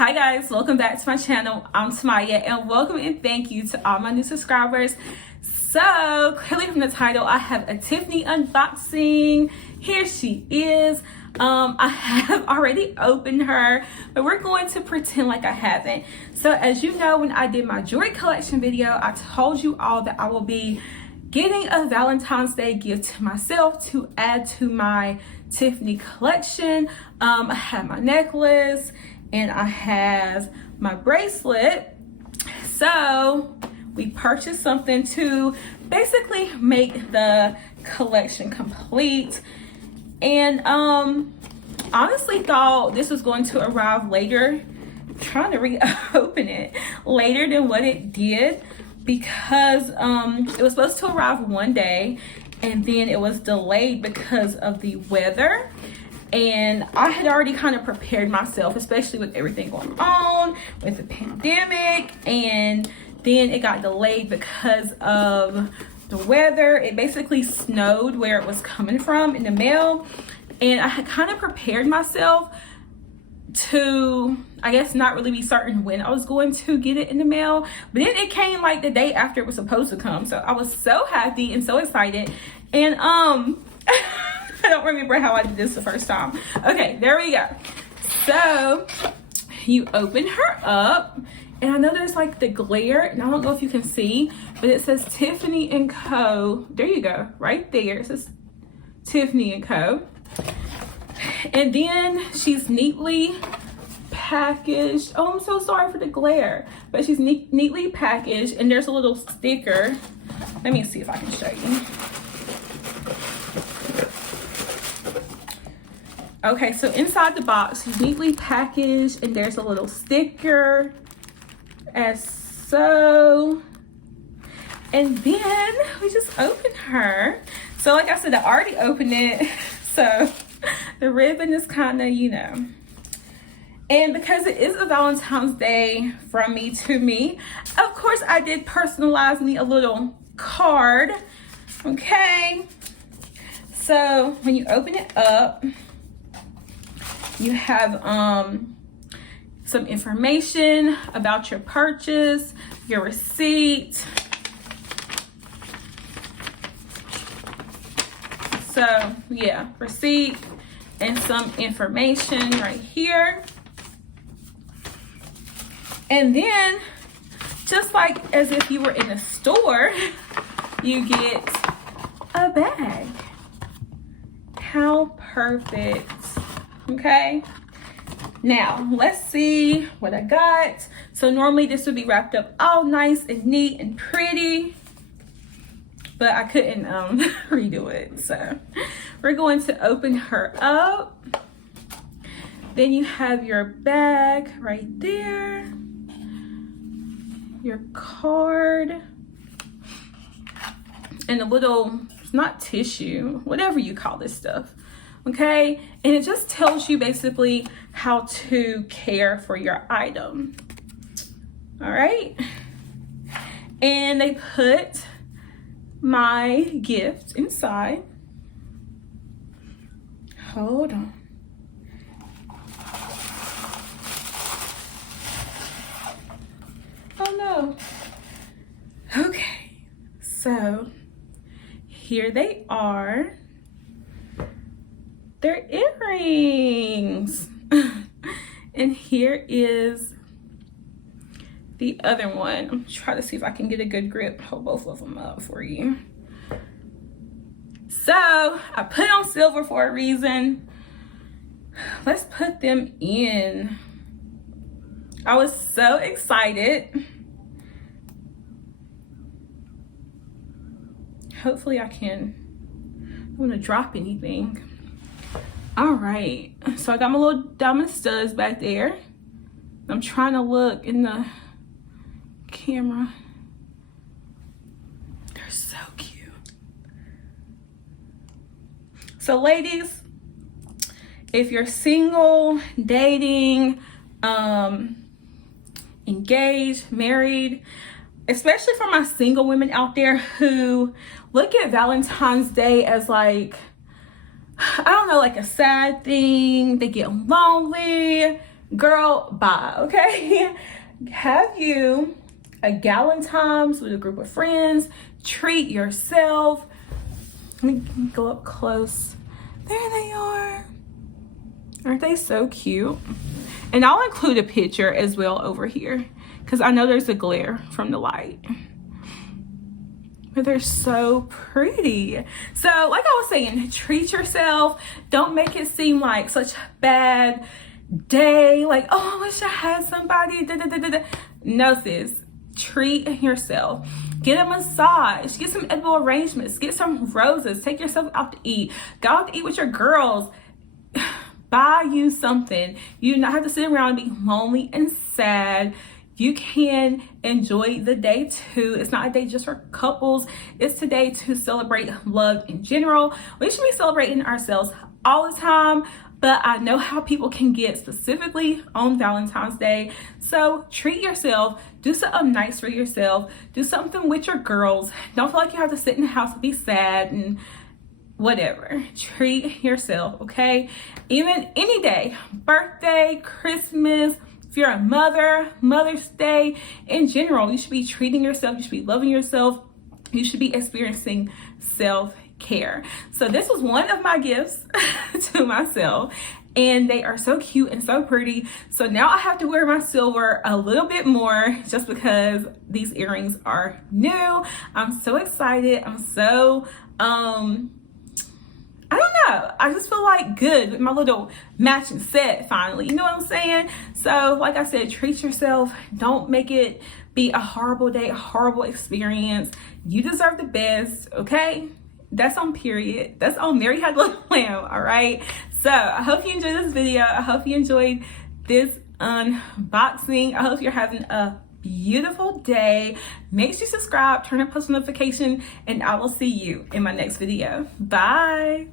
Hi guys, welcome back to my channel. I'm Tamyia and welcome and thank you to all my new subscribers. So clearly from the title, I have a Tiffany unboxing. Here she is. I have already opened her, but we're going to pretend like I haven't. So as you know, when I did my jewelry collection video, I told you all that I will be getting a Valentine's Day gift to myself to add to my Tiffany collection. I have my necklace and I have my bracelet. So we purchased something to basically make the collection complete. And honestly thought this was going to arrive later. I'm trying to reopen it later than what it did, because it was supposed to arrive one day and then it was delayed because of the weather. And I had already kind of prepared myself, especially with everything going on with the pandemic, and then it got delayed because of the weather. It basically snowed where it was coming from in the mail, and I had kind of prepared myself to, I guess, not really be certain when I was going to get it in the mail. But then it came like the day after it was supposed to come, so I was so happy and so excited. And I don't remember how I did this the first time. Okay, there we go. So you open her up, and I know there's like the glare, and I don't know if you can see, but it says Tiffany Co. There you go, right there. It says Tiffany Co. And then she's neatly packaged. Oh, I'm so sorry for the glare, but she's neatly packaged, and there's a little sticker. Let me see if I can show you. Okay, so inside the box, she's neatly packaged, and there's a little sticker as so. And then we just open her. So like I said, I already opened it. So the ribbon is kind of, you know. And because it is a Valentine's Day from me to me, of course I did personalize me a little card. Okay. So when you open it up, you have some information about your purchase, your receipt. So yeah, receipt and some information right here. And then, just like as if you were in a store, you get a bag. How perfect. Okay, now let's see what I got. So normally this would be wrapped up all nice and neat and pretty, but I couldn't redo it. So we're going to open her up. Then you have your bag right there, your card, and a little, it's not tissue, whatever you call this stuff. Okay, and it just tells you basically how to care for your item. All right, and they put my gift inside. Hold on. Oh no. Okay, so here they are. They're earrings. And here is the other one. I'm trying to see if I can get a good grip, hold both of them up for you. So I put on silver for a reason. Let's put them in. I was so excited. Hopefully I can, I don't want to drop anything. All right, so I got my little diamond studs back there. I'm trying to look in the camera. They're so cute. So ladies, if you're single, dating, engaged, married, especially for my single women out there who look at Valentine's Day as like, I don't know, like a sad thing, they get lonely, girl, bye, okay? Have you a Valentines with a group of friends. Treat yourself. Let me go up close. There they are. Aren't they so cute? And I'll include a picture as well over here because I know there's a glare from the light. But they're so pretty. So like I was saying, treat yourself. Don't make it seem like such a bad day. Like, oh, I wish I had somebody. No, sis. Treat yourself. Get a massage. Get some edible arrangements. Get some roses. Take yourself out to eat. Go out to eat with your girls. Buy you something. You do not have to sit around and be lonely and sad. You can enjoy the day too. It's not a day just for couples. It's today to celebrate love in general. We should be celebrating ourselves all the time, but I know how people can get specifically on Valentine's Day. So treat yourself. Do something nice for yourself. Do something with your girls. Don't feel like you have to sit in the house and be sad and whatever. Treat yourself, okay? Even any day, birthday, Christmas, if you're a mother, Mother's Day, in general, you should be treating yourself. You should be loving yourself. You should be experiencing self-care. So this was one of my gifts to myself, and they are so cute and so pretty. So now I have to wear my silver a little bit more just because these earrings are new. I'm so excited. I'm so I don't know. I just feel like good with my little matching set finally. You know what I'm saying? So like I said, treat yourself. Don't make it be a horrible day, a horrible experience. You deserve the best, okay? That's on period. That's on Mary Had a Little Lamb, all right? So I hope you enjoyed this video. I hope you enjoyed this unboxing. I hope you're having a beautiful day. Make sure you subscribe, turn on post notification, and I will see you in my next video. Bye.